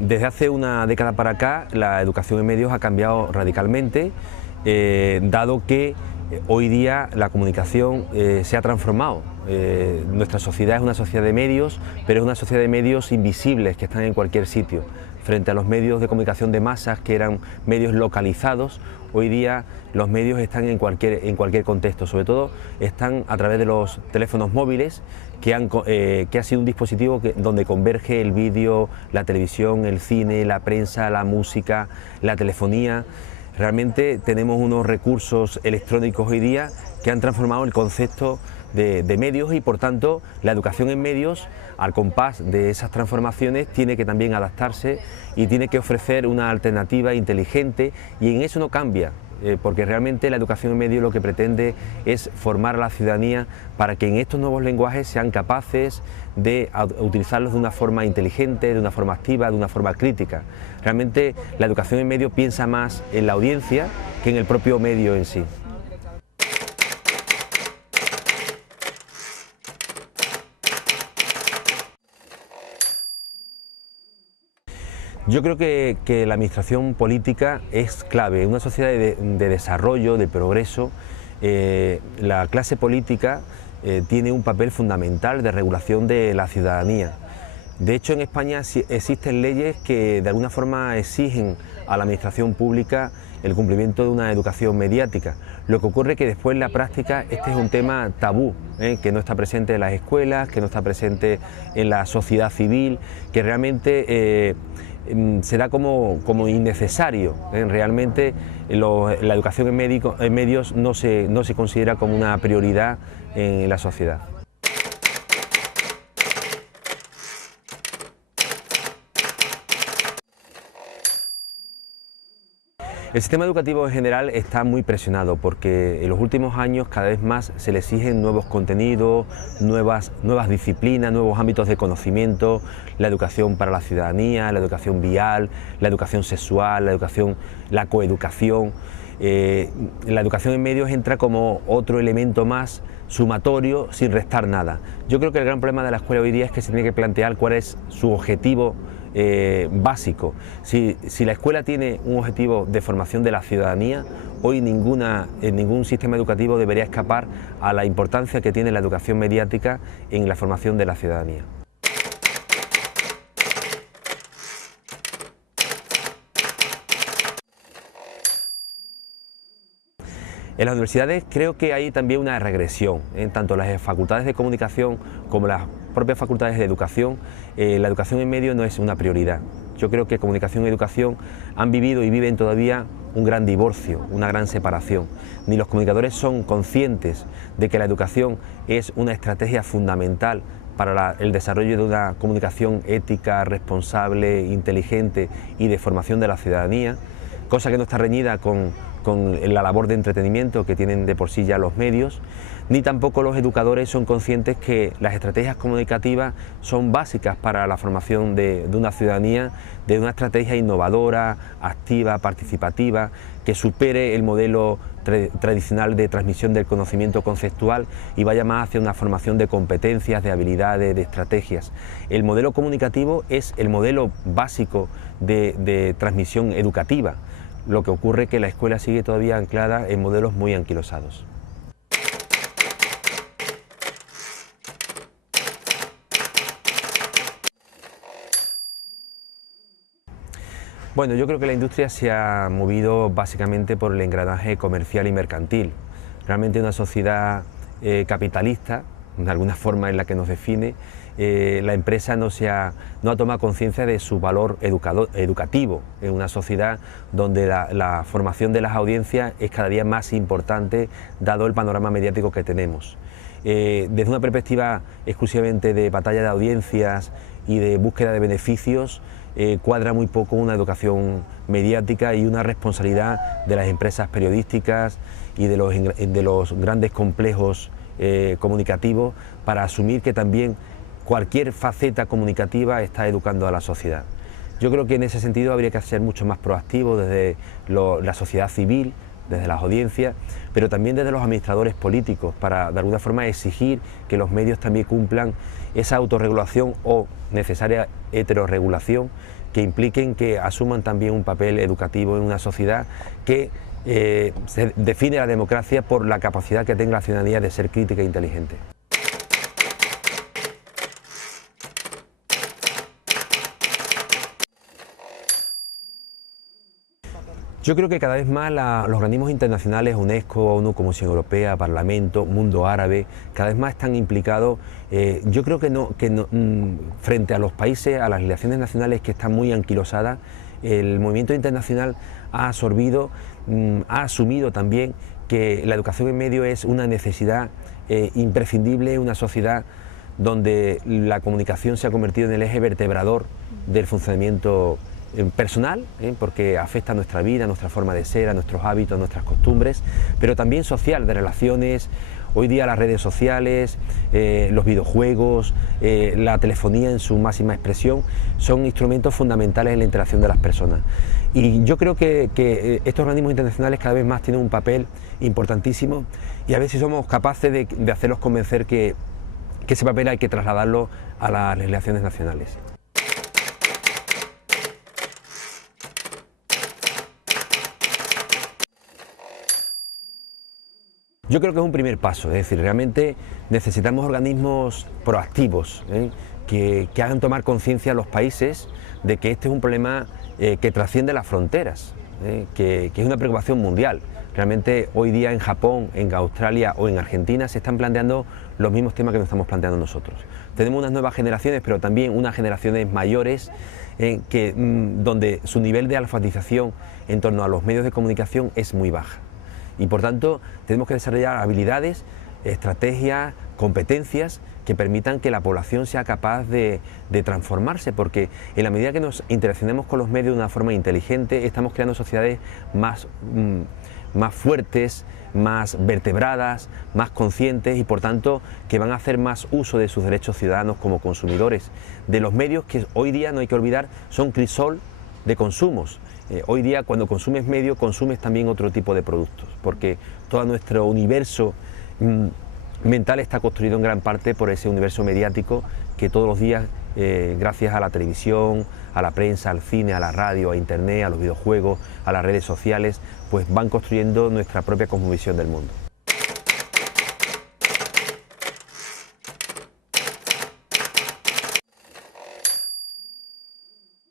Desde hace una década para acá, la educación en medios ha cambiado radicalmente, dado que hoy día la comunicación se ha transformado. Nuestra sociedad es una sociedad de medios, pero es una sociedad de medios invisibles que están en cualquier sitio. Frente a los medios de comunicación de masas, que eran medios localizados, hoy día los medios están en cualquier contexto, sobre todo están a través de los teléfonos móviles, que ha sido un dispositivo donde converge el vídeo, la televisión, el cine, la prensa, la música, la telefonía. Realmente tenemos unos recursos electrónicos hoy día que han transformado el concepto de medios, y por tanto la educación en medios, al compás de esas transformaciones, tiene que también adaptarse y tiene que ofrecer una alternativa inteligente, y en eso no cambia, porque realmente la educación en medios lo que pretende es formar a la ciudadanía para que en estos nuevos lenguajes sean capaces de utilizarlos de una forma inteligente, de una forma activa, de una forma crítica. Realmente la educación en medios piensa más en la audiencia que en el propio medio en sí. Yo creo que la administración política es clave. En una sociedad de desarrollo, de progreso, la clase política tiene un papel fundamental de regulación de la ciudadanía. De hecho, en España existen leyes que de alguna forma exigen a la administración pública el cumplimiento de una educación mediática. Lo que ocurre es que después en la práctica este es un tema tabú, que no está presente en las escuelas, que no está presente en la sociedad civil, que realmente se da como innecesario. Realmente la educación en medios no se considera como una prioridad en la sociedad. El sistema educativo en general está muy presionado porque en los últimos años cada vez más se le exigen nuevos contenidos, nuevas disciplinas, nuevos ámbitos de conocimiento, la educación para la ciudadanía, la educación vial, la educación sexual, la coeducación. La educación en medios entra como otro elemento más sumatorio sin restar nada. Yo creo que el gran problema de la escuela hoy día es que se tiene que plantear cuál es su objetivo básico. Si la escuela tiene un objetivo de formación de la ciudadanía, hoy ningún sistema educativo debería escapar a la importancia que tiene la educación mediática en la formación de la ciudadanía. En las universidades creo que hay también una regresión, tanto las facultades de comunicación como las propias facultades de educación. La educación en medio no es una prioridad. Yo creo que comunicación y educación han vivido y viven todavía un gran divorcio, una gran separación. Ni los comunicadores son conscientes de que la educación es una estrategia fundamental para el desarrollo de una comunicación ética, responsable, inteligente y de formación de la ciudadanía, cosa que no está reñida con la labor de entretenimiento que tienen de por sí ya los medios, ni tampoco los educadores son conscientes que las estrategias comunicativas son básicas para la formación de una ciudadanía, de una estrategia innovadora, activa, participativa, que supere el modelo tradicional de transmisión del conocimiento conceptual y vaya más hacia una formación de competencias, de habilidades, de estrategias. El modelo comunicativo es el modelo básico de transmisión educativa. Lo que ocurre es que la escuela sigue todavía anclada en modelos muy anquilosados. Bueno, yo creo que la industria se ha movido básicamente por el engranaje comercial y mercantil. Realmente una sociedad capitalista, de alguna forma en la que nos define, la empresa no ha tomado conciencia de su valor educativo en una sociedad donde la formación de las audiencias es cada día más importante dado el panorama mediático que tenemos. Desde una perspectiva exclusivamente de batalla de audiencias y de búsqueda de beneficios, cuadra muy poco una educación mediática y una responsabilidad de las empresas periodísticas y de los grandes complejos comunicativos para asumir que también cualquier faceta comunicativa está educando a la sociedad. Yo creo que en ese sentido habría que ser mucho más proactivo desde la sociedad civil desde las audiencias, pero también desde los administradores políticos, para de alguna forma exigir que los medios también cumplan esa autorregulación o necesaria heterorregulación que impliquen que asuman también un papel educativo en una sociedad que se define la democracia por la capacidad que tenga la ciudadanía de ser crítica e inteligente. Yo creo que cada vez más los organismos internacionales, UNESCO, ONU, Comisión Europea, Parlamento, Mundo Árabe, cada vez más están implicados. Yo creo que frente a los países, a las legislaciones nacionales que están muy anquilosadas, el movimiento internacional ha asumido también que la educación en medio es una necesidad imprescindible en una sociedad donde la comunicación se ha convertido en el eje vertebrador del funcionamiento personal, porque afecta a nuestra vida, a nuestra forma de ser, a nuestros hábitos, a nuestras costumbres, pero también social, de relaciones. Hoy día las redes sociales, los videojuegos, la telefonía en su máxima expresión son instrumentos fundamentales en la interacción de las personas. Y yo creo que estos organismos internacionales cada vez más tienen un papel importantísimo y a ver si somos capaces de hacerlos convencer que ese papel hay que trasladarlo a las legislaciones nacionales. Yo creo que es un primer paso, es decir, realmente necesitamos organismos proactivos, que hagan tomar conciencia a los países de que este es un problema que trasciende las fronteras, que es una preocupación mundial. Realmente hoy día en Japón, en Australia o en Argentina se están planteando los mismos temas que nos estamos planteando nosotros. Tenemos unas nuevas generaciones, pero también unas generaciones mayores donde su nivel de alfabetización en torno a los medios de comunicación es muy baja. Y por tanto tenemos que desarrollar habilidades, estrategias, competencias que permitan que la población sea capaz de transformarse, porque en la medida que nos interaccionemos con los medios de una forma inteligente estamos creando sociedades más fuertes, más vertebradas, más conscientes y por tanto que van a hacer más uso de sus derechos ciudadanos como consumidores, de los medios que hoy día, no hay que olvidar, son crisol de consumos. Hoy día cuando consumes medios consumes también otro tipo de productos, porque todo nuestro universo mental está construido en gran parte por ese universo mediático que todos los días, gracias a la televisión, a la prensa, al cine, a la radio, a internet, a los videojuegos, a las redes sociales, pues van construyendo nuestra propia cosmovisión del mundo.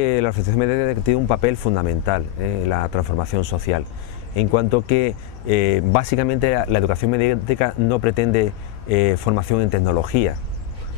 La organización mediática tiene un papel fundamental en la transformación social, en cuanto que básicamente la educación mediática no pretende formación en tecnología,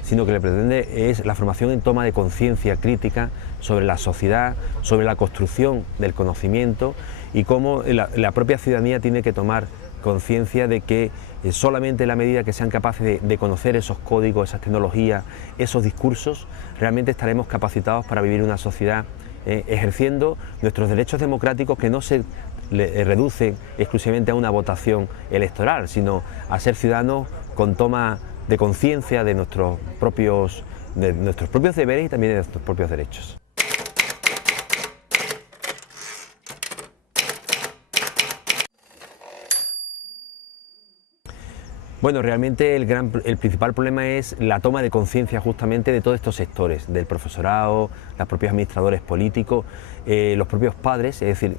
sino que le pretende es la formación en toma de conciencia crítica sobre la sociedad, sobre la construcción del conocimiento y cómo la propia ciudadanía tiene que tomar conciencia de que solamente en la medida que sean capaces de conocer esos códigos, esas tecnologías, esos discursos, realmente estaremos capacitados para vivir una sociedad ejerciendo nuestros derechos democráticos que no se reducen exclusivamente a una votación electoral, sino a ser ciudadanos con toma de conciencia de nuestros propios deberes y también de nuestros propios derechos. Bueno, realmente el principal problema es la toma de conciencia justamente de todos estos sectores, del profesorado, los propios administradores políticos, los propios padres. Es decir,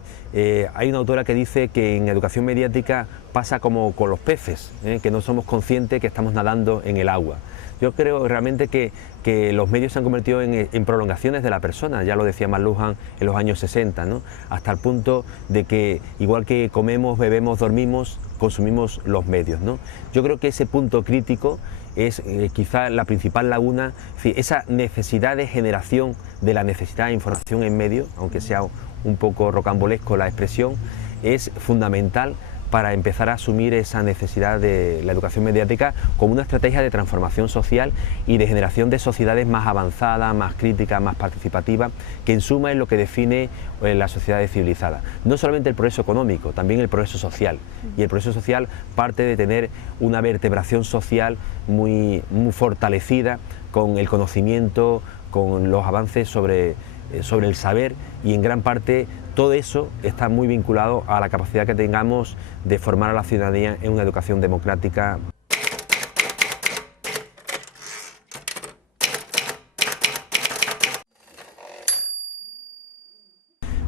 hay una autora que dice que en educación mediática pasa como con los peces, que no somos conscientes que estamos nadando en el agua. Yo creo realmente que los medios se han convertido en prolongaciones de la persona, ya lo decía McLuhan en los años 60, ¿no? Hasta el punto de que igual que comemos, bebemos, dormimos, consumimos los medios, ¿no? Yo creo que ese punto crítico es quizá la principal laguna, esa necesidad de generación de la necesidad de información en medio, aunque sea un poco rocambolesco la expresión, es fundamental para empezar a asumir esa necesidad de la educación mediática como una estrategia de transformación social y de generación de sociedades más avanzadas, más críticas, más participativas, que en suma es lo que define las sociedades civilizadas. No solamente el progreso económico, también el progreso social. Y el progreso social parte de tener una vertebración social muy fortalecida con el conocimiento, con los avances sobre el saber y en gran parte todo eso está muy vinculado a la capacidad que tengamos de formar a la ciudadanía en una educación democrática.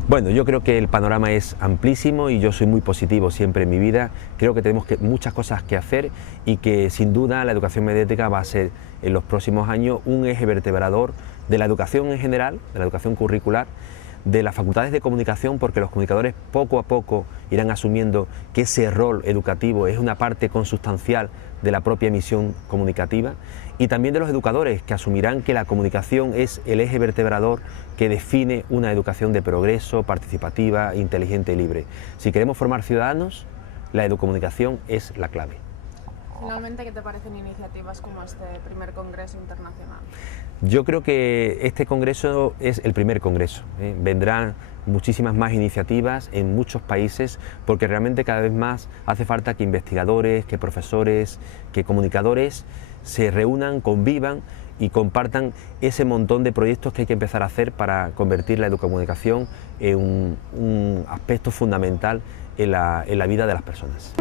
Bueno, yo creo que el panorama es amplísimo y yo soy muy positivo siempre en mi vida. Creo que tenemos muchas cosas que hacer y que sin duda la educación mediática va a ser en los próximos años un eje vertebrador de la educación en general, de la educación curricular, de las facultades de comunicación, porque los comunicadores poco a poco irán asumiendo que ese rol educativo es una parte consustancial de la propia misión comunicativa, y también de los educadores, que asumirán que la comunicación es el eje vertebrador que define una educación de progreso, participativa, inteligente y libre. Si queremos formar ciudadanos, la educomunicación es la clave. Finalmente, ¿qué te parecen iniciativas como este primer Congreso Internacional? Yo creo que este Congreso es el primer Congreso. Vendrán muchísimas más iniciativas en muchos países, porque realmente cada vez más hace falta que investigadores, que profesores, que comunicadores se reúnan, convivan y compartan ese montón de proyectos que hay que empezar a hacer para convertir la educomunicación en un aspecto fundamental en la vida de las personas.